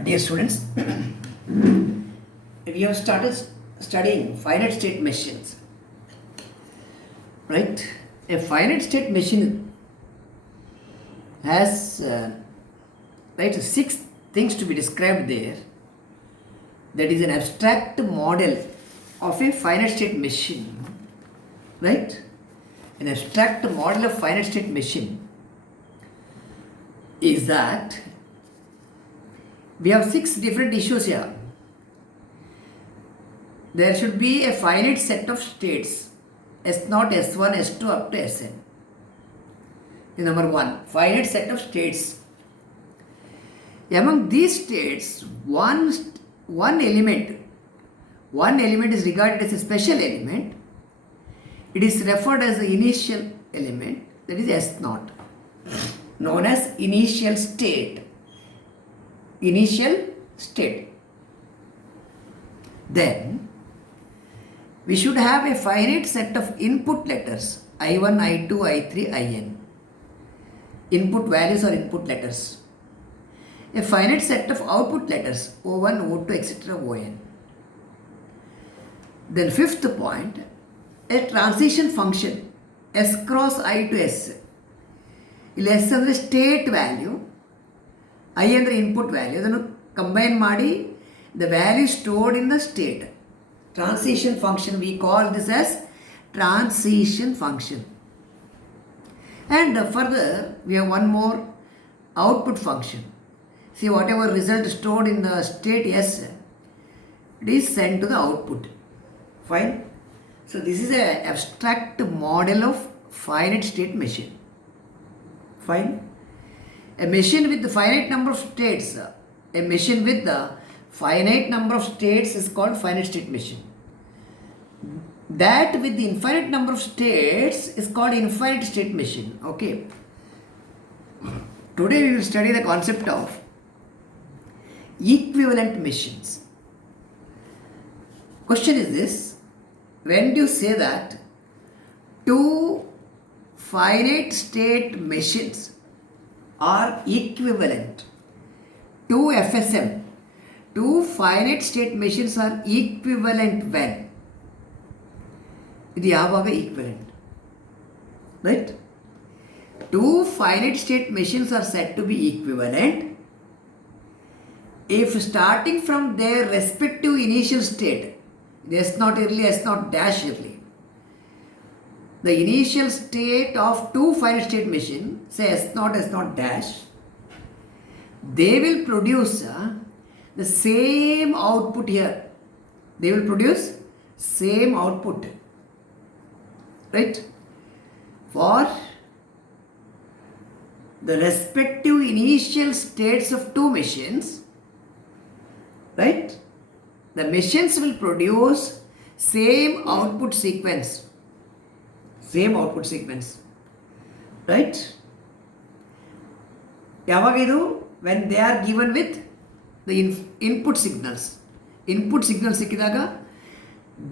Dear students, we have started studying finite state machines, right? A finite state machine has right six things to be described there. That is an abstract model of a finite state machine, right? An abstract model of finite state machine is that we have six different issues here. There should be a finite set of states S0, S1, S2 up to Sn. Number one, finite set of states. Among these states, one element is regarded as a special element. It is referred as the initial element, that is S0, known as initial state. Then we should have a finite set of input letters I1, I2, I3, In. Input values or input letters. A finite set of output letters O1, O2, etc. On. Then fifth point, a transition function S cross I to S. S ಅಂದರೆ state value, I ಅಂದರೆ input value, ಅದನ್ನು combine ಮಾಡಿ the value stored in the state. Transition function, we call this as transition function. And further, we have one more output function. See, whatever result stored in the state S, it is sent to the output. Fine. So this is an abstract model of finite state machine. Fine. A machine with the finite number of states, is called finite state machine. That with the infinite number of states is called infinite state machine. Okay. Today we will study the concept of equivalent machines. Question is this: when do you say that two finite state machines are equivalent? Two FSM, two finite state machines are equivalent when? ಇದು ಯಾವಾಗ equivalent? Right? Two finite state machines are said to be equivalent if starting from their respective initial state, S0 early, S0 dash early, the initial state of two finite state machine, say S0, S0 dash, they will produce the same output here. They will produce same output, right? For the respective initial states of two machines, right? The machines will produce same output sequence. Right? Yavagidu, when they are given with the input signals. Input signals sikkidaga,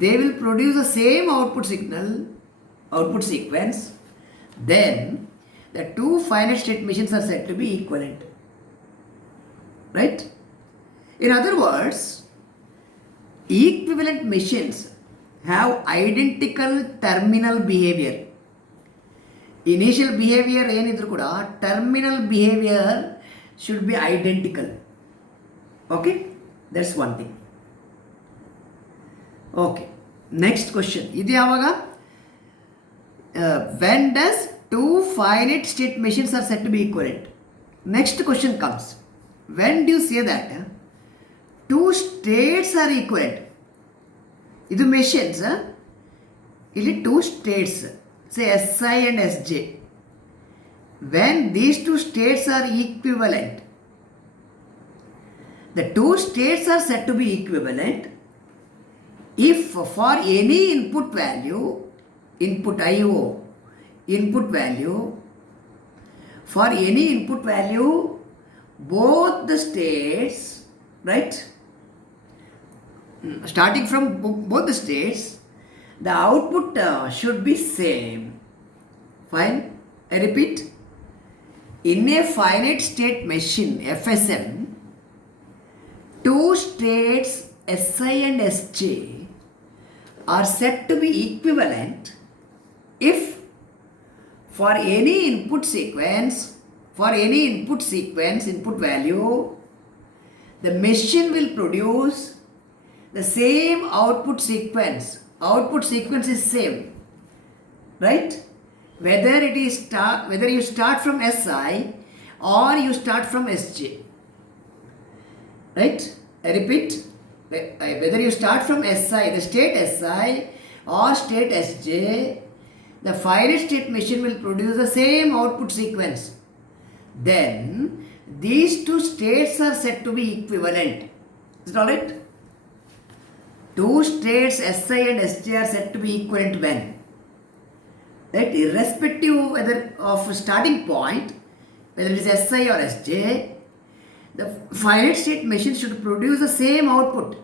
they will produce the same output sequence. Then the two finite state machines are said to be equivalent. Right? In other words, equivalent machines have identical terminal behavior. Initial behavior ಏನಿದ್ರು ಕೂಡ terminal behavior should be identical. Okay, that's one thing. Okay, next question. ಇದು ಯಾವಾಗ? When does two finite state machines are said to be equivalent? Next question comes. When do you say that two states are equivalent? ಇದು machines, ಇಲ್ಲಿ two states, say Si and Sj. When these two states are equivalent, the two states are said to be equivalent if for any input value, input IO, input value, for any input value, both the states, right, starting from both the states, the output should be same. Fine. I repeat, in a finite state machine, FSM, two states Si and Sj are said to be equivalent if for any input input value, the machine will produce the same output sequence. Output sequence is same, right? Whether you start from Si or you start from Sj, right? I repeat, whether you start from Si, the state Si or state Sj, the finite state machine will produce the same output sequence. Then these two states are said to be equivalent. Is it alright? Two states Si and Sj are said to be equivalent when? Right? Irrespective whether of starting point, whether it is Si or Sj, the finite state machine should produce the same output.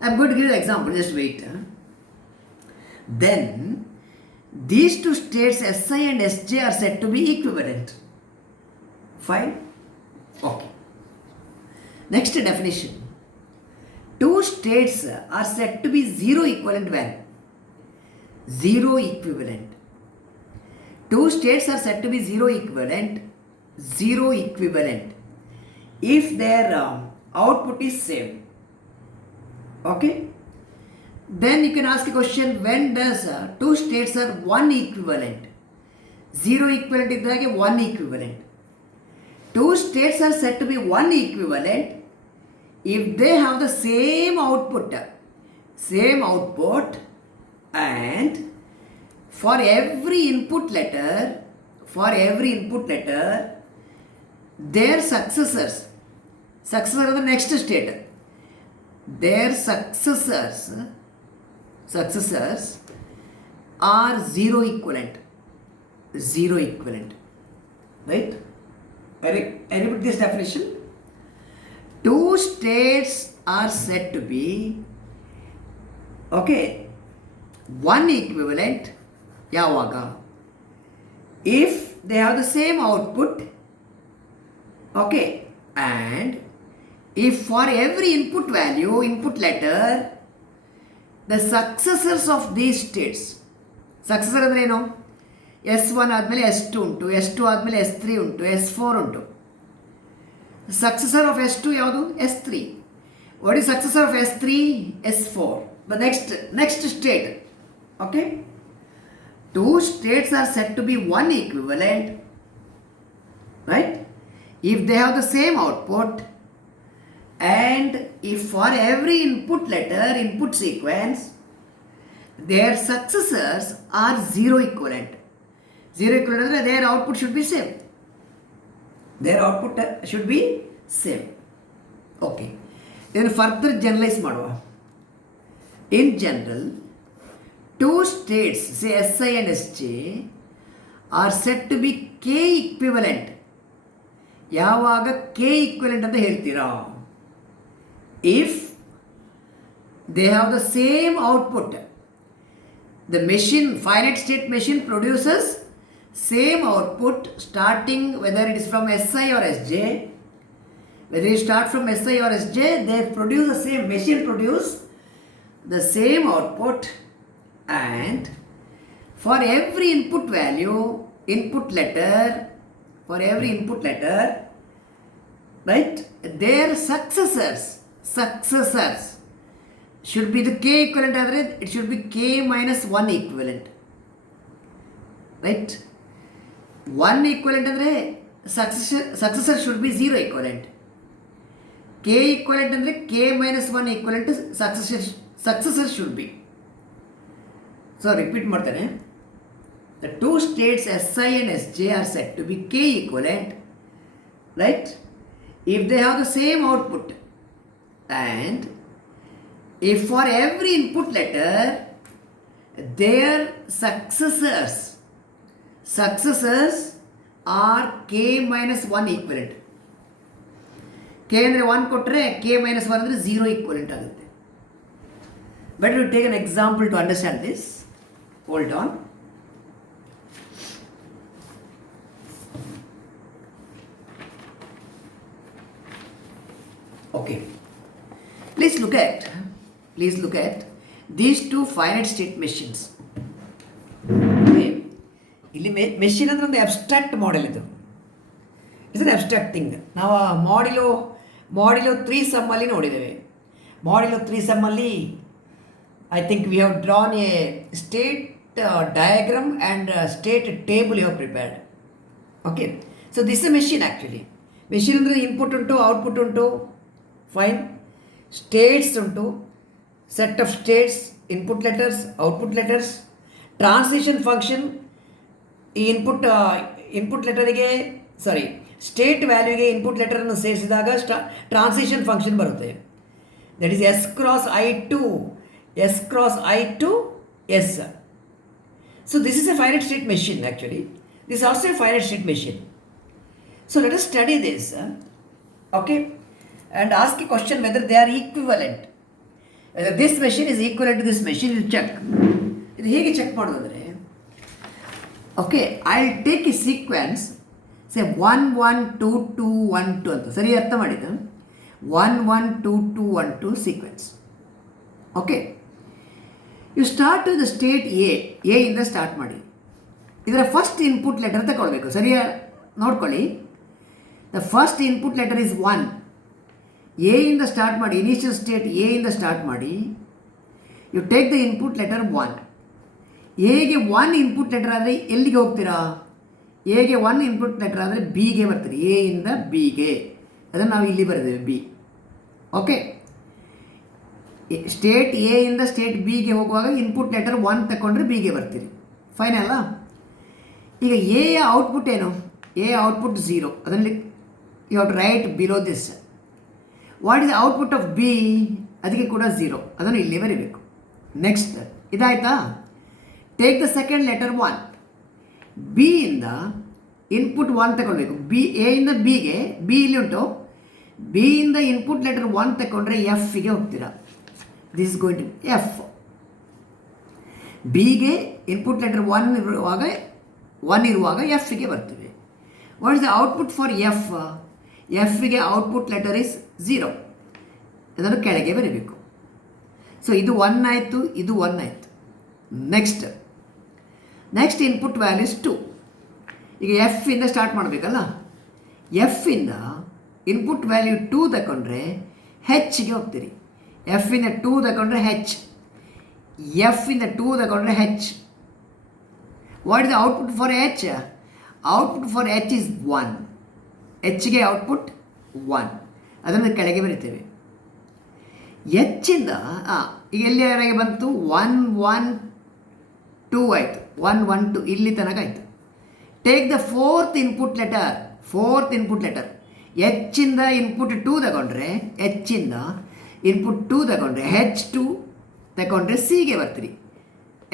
I am going to give you an example, just wait. Then these two states Si and Sj are said to be equivalent. Fine? Okay. Next definition. Two states are said to be zero equivalent when? Zero equivalent. Two states are said to be zero equivalent if their output is same. Okay? Then you can ask a question, when does two states are one equivalent? Zero equivalent is one equivalent. Two states are said to be one equivalent if they have the same output and for every input letter their successors are the next state, their successors are zero equivalent, right? I repeat this definition. Two states are said to be one equivalent yavaga if they have the same output, and if for every input letter, the successors of these states, successor ಅಂದ್ರೆ ಏನು? S1 ಆದಮೇಲೆ S2 ಉಂಟು, S2 ಆದಮೇಲೆ S3 ಉಂಟು, S4 ಉಂಟು. Successor of S2 ಯಾವುದು? S3. What is successor of S3? S4. The next state. Okay? Two states are said to be one equivalent, right? If they have the same output and if for every input sequence, their successors are zero equivalent. Zero equivalent, their output should be same. Okay. Then further generalize ಮಾಡುವ. In general, two states, say Si and Sj, are said to be K equivalent. ಯಾವಾಗ K equivalent ಅಂತ ಹೇಳ್ತೀರಾ? If they have the same output, the finite state machine produces same output starting whether it is from Si or Sj. Whether you start from Si or Sj, they produce the same, machine produce the same output, and for every input letter, right, their successors should be the K equivalent, it should be K minus 1 equivalent, right? 1 equivalent andre successor should be 0 equivalent. K equivalent andre K minus 1 equivalent successor should be. So repeat ಮಾಡ್ತೇನೆ. The two states Si and Sj are said to be K equivalent, right? If they have the same output and if for every input letter their successors are K minus 1 equivalent. K ಅಂದರೆ 1 ಕೊಟ್ಟರೆ K minus 1 ಅಂದರೆ 0 equivalent ಆಗುತ್ತೆ. Better to take an example to understand this. Hold on. Okay. Please look at these two finite state machines. ಇಲ್ಲಿ machine ಅಂದರೆ ಒಂದು abstract model ಇದು. It's an abstract thing. ನಾವು ಮಾಡಿಲೋ 3 ಸಮ್ಮಲ್ಲಿ ನೋಡಿದ್ದೇವೆ. ಮಾಡಿಲೋ 3 ಸಮ್ಮಲ್ಲಿ I think we have drawn a state diagram and state table you have prepared. Okay, so this a machine actually. Machine ಅಂದರೆ ಇನ್ಪುಟ್ ಉಂಟು, ಔಟ್ಪುಟ್ ಉಂಟು, ಫೈನ್. ಸ್ಟೇಟ್ಸ್ ಉಂಟು, set of states, input letters, output letters, transition function. ಈ input ಲೆಟರಿಗೆ state ವ್ಯಾಲ್ಯೂಗೆ ಇನ್ಪುಟ್ ಲೆಟರನ್ನು ಸೇರಿಸಿದಾಗ ಟ್ರಾನ್ಸಿಷನ್ ಫಂಕ್ಷನ್ ಬರುತ್ತೆ. That is S cross I to S. So this is a finite state machine actually. This also a finite state machine. So let us study this, okay, and ask a question whether they are equivalent. Whether this machine is equivalent to this machine, you check. ಇದು ಹೇಗೆ check ಮಾಡೋದಂದರೆ, okay, I will take A sequence, ಸೇ 1 1 2 2 1 2 ಅಂತ. ಸರಿ ಅರ್ಥ ಮಾಡಿದ್ದು? 1 1 2 2 1 2 sequence. Okay, you start with the state A ಇಂದ start ಮಾಡಿ. ಇದರ ಫಸ್ಟ್ ಇನ್ಪುಟ್ ಲೆಟರ್ ತಗೊಳ್ಬೇಕು. ಸರಿಯಾ ನೋಡ್ಕೊಳ್ಳಿ. The first input letter is 1. A ಇಂದ ಸ್ಟಾರ್ಟ್ ಮಾಡಿ, ಇನಿಷಿಯಲ್ ಸ್ಟೇಟ್ ಎ ಇಂದ ಸ್ಟಾರ್ಟ್ ಮಾಡಿ. You take the input letter 1. ಎಗೆ 1 ಇನ್ಪುಟ್ ಲೆಟರ್ ಆದರೆ ಎಲ್ಲಿಗೆ ಹೋಗ್ತೀರಾ? ಎಗೆ 1 ಇನ್ಪುಟ್ ಲೆಟರ್ ಆದರೆ ಬಿಗೆ ಬರ್ತೀರಿ. ಎ ಇಂದ ಬಿಗೆ, ಅದನ್ನು ನಾವು ಇಲ್ಲಿ ಬರೆದೇವೆ ಬಿ. ಓಕೆ, ಸ್ಟೇಟ್ ಎ ಇಂದ ಸ್ಟೇಟ್ ಬಿಗೆ ಹೋಗುವಾಗ ಇನ್ಪುಟ್ ಲೆಟರ್ 1 ತಗೊಂಡ್ರೆ ಬಿಗೆ ಬರ್ತೀರಿ. ಫೈನ್ ಅಲ್ಲ? ಈಗ ಎಯ ಔಟ್ಪುಟ್ ಏನು? A output 0. ಅದರಲ್ಲಿ you have to write below this. What is output of B? ಅದಕ್ಕೆ ಕೂಡ 0. ಅದನ್ನು ಇಲ್ಲಿ ಬರೀಬೇಕು. ನೆಕ್ಸ್ಟ್ ಇದಾಯ್ತಾ? Take the second letter 1. B ಇಂದ ಇನ್ಪುಟ್ 1 ತಗೊಳ್ಬೇಕು. ಎ ಇಂದ ಬಿಗೆ, ಬಿ ಇಲ್ಲಿ ಉಂಟು, ಬಿ ಇಂದ ಇನ್ಪುಟ್ ಲೆಟರ್ 1 ತಗೊಂಡ್ರೆ ಎಫ್ಗೆ ಹೋಗ್ತೀರಾ. This is going to F. ಬಿಗೆ ಇನ್ಪುಟ್ ಲೆಟರ್ 1 ಇರುವಾಗ ಎಫ್ಗೆ ಬರ್ತೀವಿ. What is the output for F? ಎಫ್ಗೆ ಔಟ್ಪುಟ್ ಲೆಟರ್ ಇಸ್ 0. ಅದನ್ನು ಕೆಳಗೆ ಬರೀಬೇಕು. ಸೊ ಇದು 1 ಆಯಿತು, ಇದು 1 ಆಯಿತು. Next input value is 2. ಈಗ ಎಫ್ ಇಂದ ಸ್ಟಾರ್ಟ್ ಮಾಡಬೇಕಲ್ಲ. ಎಫ್ ಇಂದ ಇನ್ಪುಟ್ ವ್ಯಾಲ್ಯೂ 2 ತಗೊಂಡ್ರೆ ಹೆಚ್ಗೆ ಹೋಗ್ತೀರಿ. ಎಫ್ ಇಂದ 2 ತಗೊಂಡ್ರೆ ಹೆಚ್, ಎಫ್ ಇಂದ 2 ತಗೊಂಡ್ರೆ H. What is the output for H? Output for H is 1. ಹೆಚ್ಗೆ ಔಟ್ಪುಟ್ 1. ಅದನ್ನು ಕೆಳಗೆ ಬರೀತೇವೆ. ಹೆಚ್ಚಿಂದ ಈಗ ಎಲ್ಲಿವರೆಗೆ ಬಂತು? 1 1 2 ಆಯಿತು. 1 1 2 ಇಲ್ಲಿ ತನಕ ಆಯಿತು. Take the fourth input letter. ಹೆಚ್ಚಿಂದ ಇನ್ಪುಟ್ 2 ತಗೊಂಡ್ರೆ, ಹೆಚ್ಚಿಂದ ಇನ್ಪುಟ್ 2 ತಗೊಂಡ್ರೆ H2 ತಗೊಂಡ್ರೆ ಸಿಗೆ ಬರ್ತೀರಿ.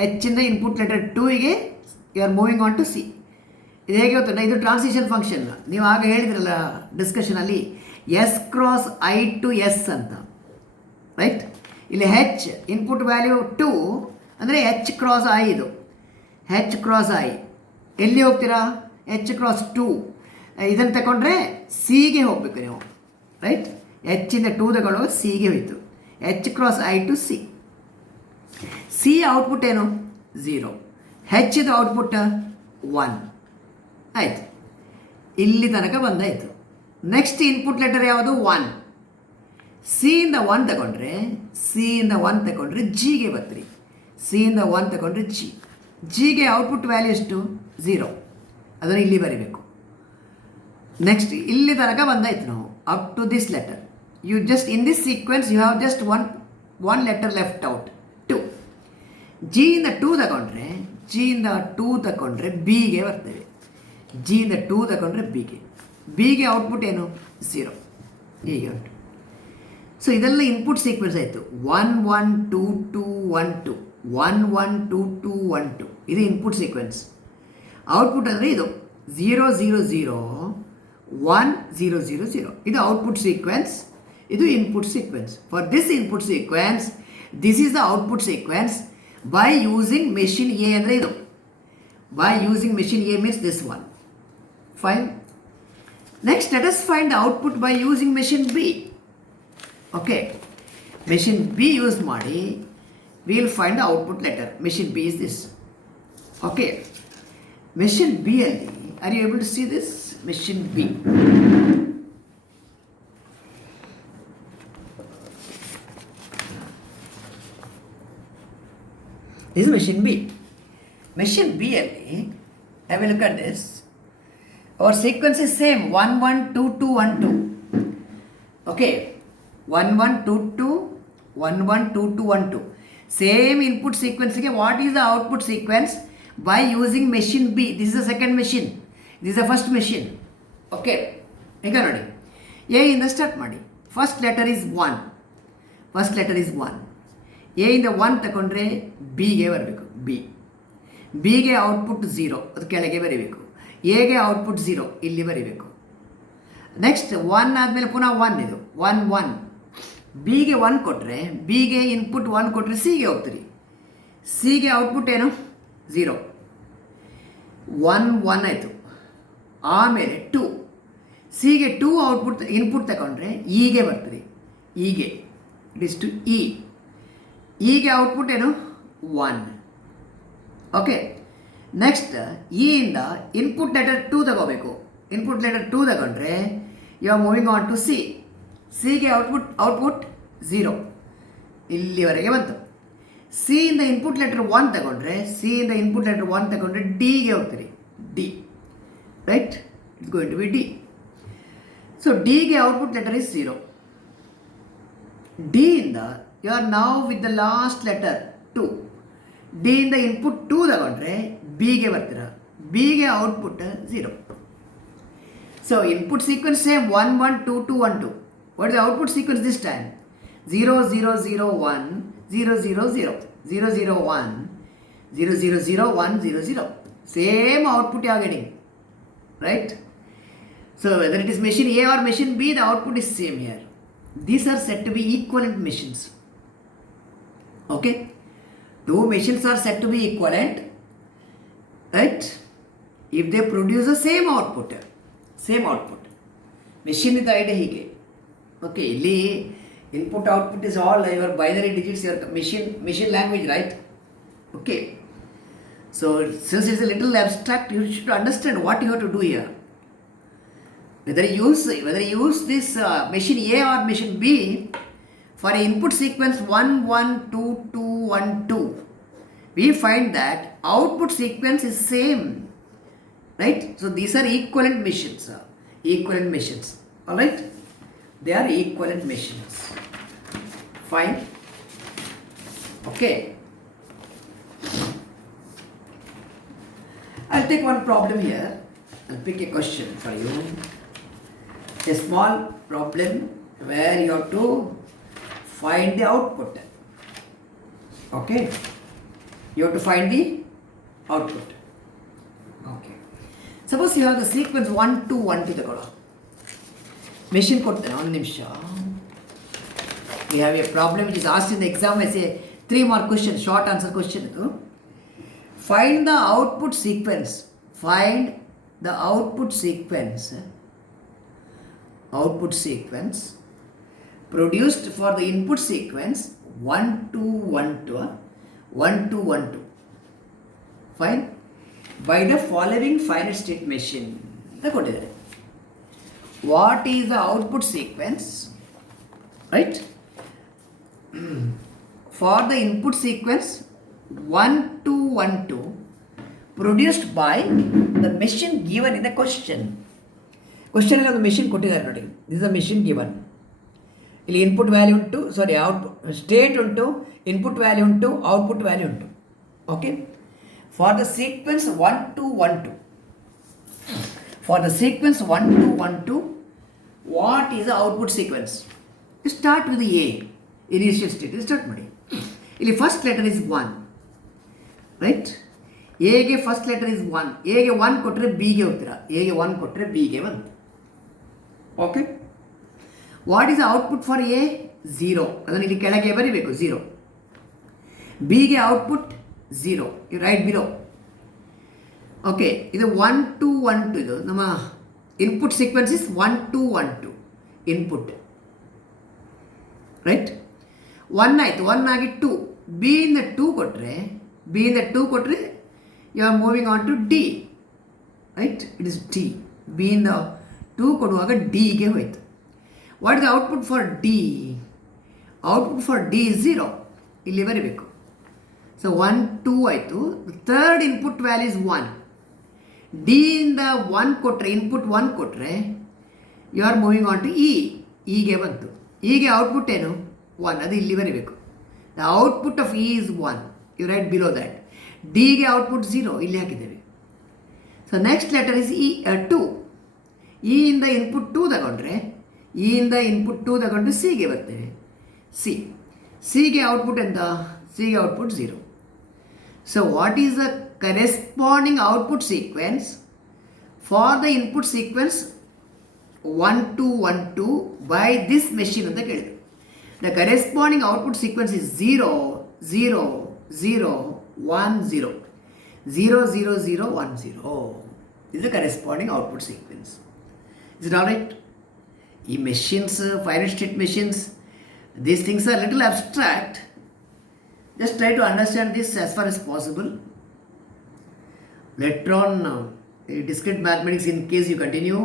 ಹೆಚ್ಚಿಂದ ಇನ್ಪುಟ್ ಲೆಟರ್ 2ಗೆ you are moving on to C. ಇದು ಹೇಗೆ ಗೊತ್ತಿಲ್ಲ, ಇದು ಟ್ರಾನ್ಸಿಷನ್ ಫಂಕ್ಷನ್. ನೀವು ಆಗ ಹೇಳಿದ್ರಲ್ಲ ಡಿಸ್ಕಷನಲ್ಲಿ, S cross I to S ಅಂತ, ರೈಟ್? ಇಲ್ಲಿ ಹೆಚ್ ಇನ್ಪುಟ್ ವ್ಯಾಲ್ಯೂ 2 ಅಂದರೆ ಹೆಚ್ ಕ್ರಾಸ್ ಐ. ಇದು ಹೆಚ್ ಕ್ರಾಸ್ ಐ. ಎಲ್ಲಿ ಹೋಗ್ತೀರಾ? ಹೆಚ್ ಕ್ರಾಸ್ 2. ಇದನ್ನು ತಗೊಂಡ್ರೆ ಸಿಗೆ ಹೋಗಬೇಕು ನೀವು, ರೈಟ್? ಹೆಚ್ಚಿಂದ 2 ತಗೊಳ್ಳುವಾಗ ಸಿಗೆ ಹೋಯಿತು. H cross I to C. C output ಏನು? 0. ಹೆಚ್ಚಿದ ಔಟ್ಪುಟ್ 1 ಆಯಿತು. ಇಲ್ಲಿ ತನಕ ಬಂದಾಯಿತು. ನೆಕ್ಸ್ಟ್ ಇನ್ಪುಟ್ ಲೆಟರ್ ಯಾವುದು? 1. ಸಿಯಿಂದ 1 ತಗೊಂಡ್ರೆ ಜಿಗೆ ಬರ್ತೀರಿ. ಸಿಯಿಂದ 1 ತಗೊಂಡ್ರೆ ಜಿಗೆ ಔಟ್ಪುಟ್ ವ್ಯಾಲ್ಯೂ ಎಷ್ಟು? 0. ಅದನ್ನು ಇಲ್ಲಿ ಬರೀಬೇಕು. ನೆಕ್ಸ್ಟ್ ಇಲ್ಲಿ ತನಕ ಬಂದಾಯಿತು ನಾವು up to this letter. You just in this sequence you have just one letter left out, 2. ಜಿಯಿಂದ 2 ತಗೊಂಡ್ರೆ ಬಿಗೆ ಬರ್ತೇವೆ. ಜಿಯಿಂದ 2 ತಗೊಂಡ್ರೆ ಬಿಗೆ ಔಟ್ಪುಟ್ ಏನು? 0. ಹೀಗೆ ಉಂಟು. ಸೊ ಇದೆಲ್ಲ ಇನ್ಪುಟ್ ಸೀಕ್ವೆನ್ಸ್ ಆಯಿತು. 1 1 2 2 1 2 1 1 2 2 1 2 ಇದು ಇನ್ಪುಟ್ ಸೀಕ್ವೆನ್ಸ್. ಔಟ್ಪುಟ್ ಅಂದರೆ ಇದು 0 0 0 1 0 0 0. ಇದು ಔಟ್ಪುಟ್ ಸೀಕ್ವೆನ್ಸ್, ಇದು input sequence. For this input sequence, this is the output sequence by using machine A. ಅಂದರೆ ಇದು by using machine A means this one. Fine. Next, let us find the output by using machine B. Okay machine B use ಮಾಡಿ will find the output letter. Machine B is this. Okay machine B ಅಲ್ಲಿ are you able to see this? Machine B this is machine B. Machine B ಅಲ್ಲಿ have a look at this. Our sequence is same 1 1 2 2 1 2. Okay 1 1 2 2 1 1 2 2 1 2. Same input sequence ಗೆ what is the output sequence by using machine B? This is the second machine. This is the first machine. Okay ಈಗ ನೋಡಿ A ಇಂದ start ಮಾಡಿ. First letter is 1. First letter is 1. A ಇಂದ 1 ತಗೊಂಡ್ರೆ ಬಿಗೆ ಬರಬೇಕು. ಬಿಗೆ ಔಟ್ಪುಟ್ 0, ಅದು ಕೆಳಗೆ ಬರೀಬೇಕು. ಎಗೆ ಔಟ್ಪುಟ್ 0 ಇಲ್ಲಿ ಬರೀಬೇಕು. ನೆಕ್ಸ್ಟ್ 1 ಆದಮೇಲೆ ಪುನಃ 1 ಇದು 1 1. ಬಿಗೆ 1 ಕೊಟ್ಟರೆ ಬಿಗೆ ಇನ್ಪುಟ್ 1 ಕೊಟ್ಟರೆ ಸಿಗೆ ಹೋಗ್ತೀರಿ. ಸಿಗೆ ಔಟ್ಪುಟ್ ಏನು 0. 1 1 ಆಯಿತು. ಆಮೇಲೆ 2 ಸಿಗೆ 2 ಔಟ್ಪುಟ್ ಇನ್ಪುಟ್ ತಗೊಂಡ್ರೆ ಇಗೆ ಬರ್ತೀರಿ. ಇಗೆ ಇಟ್ ಇಸ್ ಟು ಇ. ಇಗೆ ಔಟ್ಪುಟ್ ಏನು 1. ಓಕೆ ನೆಕ್ಸ್ಟ್ ಇ ಇಂದ ಇನ್ಪುಟ್ ಲೆಟರ್ 2 ತಗೋಬೇಕು. ಇನ್ಪುಟ್ ಲೆಟರ್ 2 ತಗೊಂಡ್ರೆ you are moving on to C. ಸಿಗೆ ಔಟ್ಪುಟ್ 0 ಇಲ್ಲಿವರೆಗೆ ಬಂತು. ಸಿ ಇಂದ ಇನ್ಪುಟ್ ಲೆಟರ್ 1 ತಗೊಂಡ್ರೆ ಡಿಗೆ ಹೋಗ್ತೀರಿ. D right it's going to be D. So ಡಿಗೆ ಔಟ್ಪುಟ್ ಲೆಟರ್ ಇಸ್ 0. ಡಿ ಇಂದ you are now with the last letter 2. D ಇಂದ ಇನ್ಪುಟ್ 2 ತಗೊಂಡ್ರೆ ಬಿಗೆ ಬರ್ತೀರ. ಬಿಗೆ output 0. So input sequence same 1 1 2 2 1 2. What is the output sequence this time? 0 0 0 1 0 0 0 0 0 1 0 0 0 1 0 0. Same output you are getting, right? So whether it is machine A or machine B, the output is same here. These are said to be equivalent machines. Okay, two machines are said to be equivalent, right? If they produce the same output. Machine is the idea hige. Okay, ಇಲ್ಲಿ input output is all your binary digits, your machine language, right? Okay, so since it's a little abstract, you should understand what you have to do here. Whether you use this machine A or machine B for input sequence 1 1 2 2 1 2, we find that output sequence is same, right? So these are equivalent machines. All right, they are equivalent machines. Fine. Okay, I'll take one problem here. I'll pick a question for you. A small problem where you have to find the output. Okay, you have to find the output. Okay, suppose you have the sequence 1 2 1 2 ತಗೊಳ್ಳೋ. Machine ಕೊಡ್ತೇನೆ ಒಂದು ನಿಮಿಷ. We have a problem which is asked in the exam as a 3 mark question, short answer question. Find the output sequence. Find the output sequence produced for the input sequence 1 2 1 2 1 2 1 2. Fine, by the following finite state machine. What is the output sequence, right, for the input sequence 1 2 1 2 produced by the machine given in the question. Question is the machine ಕೊಟ್ಟಿದ್ದಾರೆ ನೋಡಿ. This is a machine given. ಇಲ್ಲಿ input value ಉಂಟು, output state ಉಂಟು, input value ಉಂಟು, output value ಉಂಟು. Okay, for the sequence 1 2 1 2, for the sequence 1 2 1 2, what is the output sequence? Start with A, initial state start ಮಾಡಿ. ಇಲ್ಲಿ first letter is 1, right? ಎಗೆ first letter is 1. ಎಗೆ 1 ಕೊಟ್ಟರೆ ಬಿಗೆ ಹೋಗ್ತೀರಾ. ಎಗೆ 1 ಕೊಟ್ಟರೆ ಬಿಗೆ ಬಂತು. Okay, what is output for A? 0. ಅದನ್ನು ಇಲ್ಲಿ ಕೆಳಗೆ ಬರೀಬೇಕು 0. ಬಿಗೆ output 0, you write below. Okay, ಇದು 1 2 1 2. ಇದು ನಮ್ಮ input sequence is 1 2 1 2 input. Right. 1 ಆಯಿತು, 1 ಆಗಿ 2, ಬಿ ಇಂದ 2 ಕೊಟ್ಟರೆ you are moving on to D, right. It is D. B ಇಂದ 2 ಕೊಡುವಾಗ ಡಿಗೆ ಹೋಯಿತು. What is the output for D? Output for D is 0, ಇಲ್ಲಿ ಬರೀಬೇಕು. ಸೊ 1 2 ಆಯಿತು. Third input value is 1. D ಇಂದ 1 ಕೊಟ್ಟರೆ, ಇನ್ಪುಟ್ 1 ಕೊಟ್ಟರೆ you are moving on to E. ಇಗೆ ಬಂತು. ಇಗೆ ಔಟ್ಪುಟ್ ಏನು? 1, ಅದು ಇಲ್ಲಿ ಬರೀಬೇಕು. The output of E is 1, you write below that. ಡಿಗೆ ಔಟ್ಪುಟ್ 0, ಇಲ್ಲಿ ಹಾಕಿದ್ದೇವೆ. So next letter is 2. E ಇಂದ ಇನ್ಪುಟ್ 2 ತಗೊಂಡ್ರೆ, ಇ ಇಂದ ಇನ್ಪುಟ್ 2 ತಗೊಂಡು ಸಿಗೆ ಬರ್ತೇವೆ. ಸಿಗೆ ಔಟ್ಪುಟ್ ಎಂತ? ಸಿಗೆ output 0. So what is the corresponding output sequence for the input sequence 1 2 1 2 by this machine ಅಂತ ಕೇಳಿದ್ರು. The corresponding output sequence is 0 0 0 1 0 0 0 0 1 0 is the corresponding output sequence. Is it all right? ಈ machines, final state machines, these things are little abstract. Just try to understand this as far as possible. Later on, discrete mathematics, in case you continue,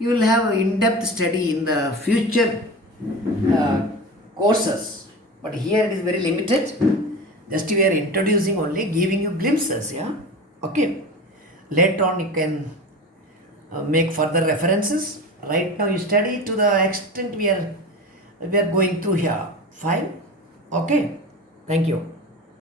you will have in-depth study in the future courses. But here it is very limited. Just we are introducing only, giving you glimpses, yeah? Okay. Later on you can make further references. Right now you study to the extent we are going through here. Fine? Okay. Thank you.